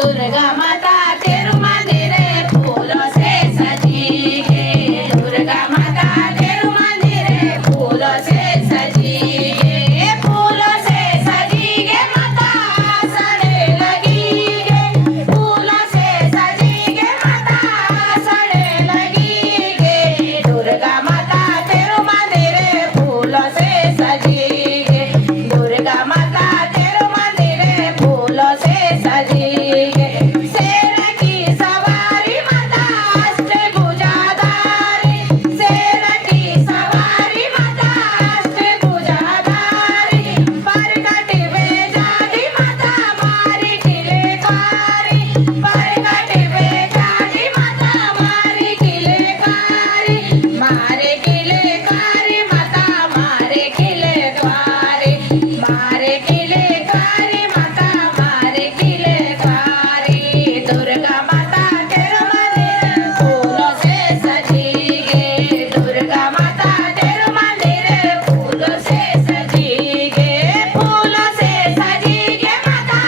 दुर्गा माता तेरू मंदिर फूलों से सजी है। दुर्गा माता तेरू मंदिर फूलों से सजी है। फूलों से सजी है माता सड़े लगी है। फूलों से सजी है माता सड़े लगी है। दुर्गा माता तेरू मंदिर फूलों से सजी है। दुर्गा माता तेरू मंदिर फूलों से सजी है। शेर की सवारी माता अष्टभुजाधारी। शेर की सवारी माता अष्टभुजाधारी। परगट बेजादी माता मारी किलेकारी। परगट बेजादी माता मारी किलेकारी। मारे किलेकारी माता मारे किलेकारी। मारे किलेकारी माता मारे किलेकारी। दुर्गा माता तेरू मंदिर फूलों से सजी है। दुर्गा माता तेरू मंदिर फूलों से सजी है। फूलों से सजी है माता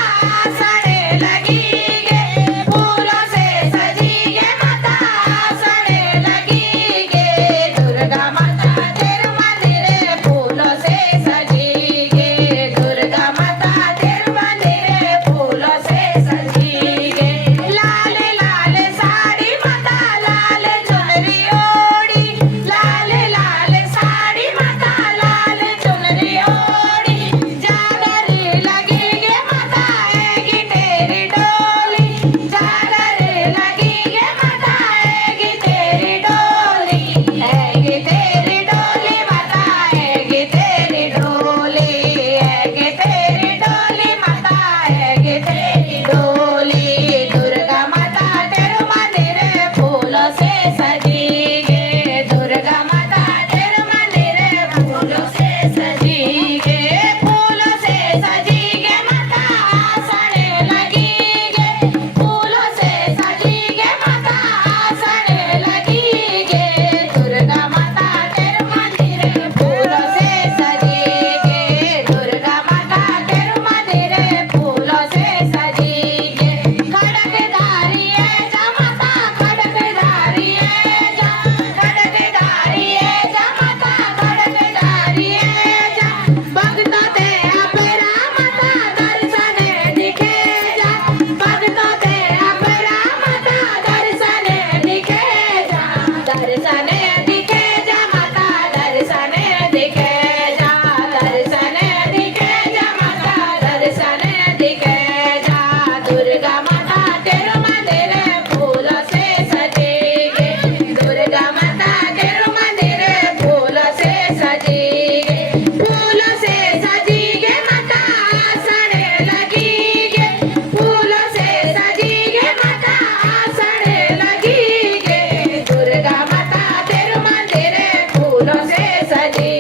सड़े लगी है। फूलों से सजी है माता सड़े लगी है। दुर्गा माता तेरू मंदिर फूलों से सजी है। दुर्गा माता तेरू मंदिर फूलों से सजी है। लाल लाल साड़ी माता लाल चुनरी ओढ़ी। लाल लाल साड़ी माता लाल चुनरी ओढ़ी। जागरे लगी गे माता ऐगी तेरी डोली। जागरे लगी गे माता ऐगी तेरी डोली। ऐगी तेरी डोली माता ऐगी तेरी डोली। ऐगी तेरी डोली माता ऐगी तेरी डोली। दुर्गा माता तेरू मंदिर फूलों से सजी है। दुर्गा माता तेरू मंदिर फूलों से सजी है। फूलों से सजी है माता सड़े लगी है। फूलों से सजी है माता सड़े लगी है। दुर्गा माता तेरू मंदिर फूलों से सजी है। दुर्गा माता तेरू मंदिर फूलों से सजी है। खड़गधारी है जा माता खड़गधारी है जा। खड़गधारी है जा माता खड़गधारी है जा। भक्तों ते अपरा माता दर्शन दिखे जा। भक्तों ते अपरा माता दर्शन दिखे जा। दर्शन दिखे जा माता दर्शन दिखे जा। दर्शन दिखे जा माता दर्शन दिखे जा। दुर्गा माता तेरू मंदिर फूलों से सजी है। दुर्गा माता तेरू मंदिर फूलों से सजी है। फूलों से सजी है माता सड़े लगी है। फूलों से सजी है माता सड़े लगी है। दुर्गा माता तेरू मंदिर फूलों से सजी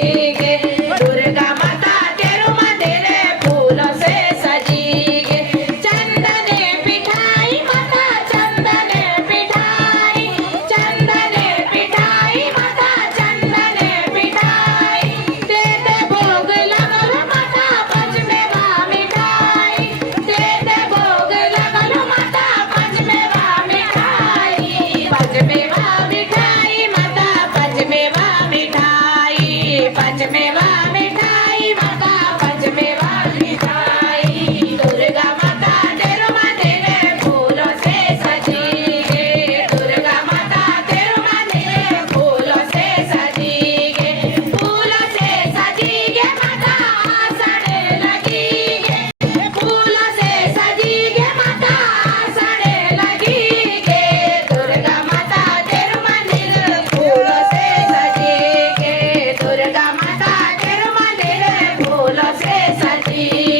है। दुर्गा माता तेरू मंदिर फूलों से सजी है। चंदन पिठाई माता चंदन पिठाई। चंदन पिठाई माता चंदन पिठाई। देते भोग लगल माता पंचमेवा मिठाई। देते भोग लगल माता पंचमेवा मिठाई। पंचमेवा मिठाई माता पंचमेवा मिठाई। पंचमेवा मिठाई माता पंचमेवा मिठाई। दुर्गा माता तेरू मंदिर फूलों से सजी है। दुर्गा माता तेरू मंदिर फूलों से सजी है। फूलों से सजी है माता सड़े लगी है। फूलों से सजी है माता सड़े लगी है। दुर्गा माता तेरू मंदिर फूलों से सजी है। दुर्गा माता तेरू मंदिर फूलों से सजी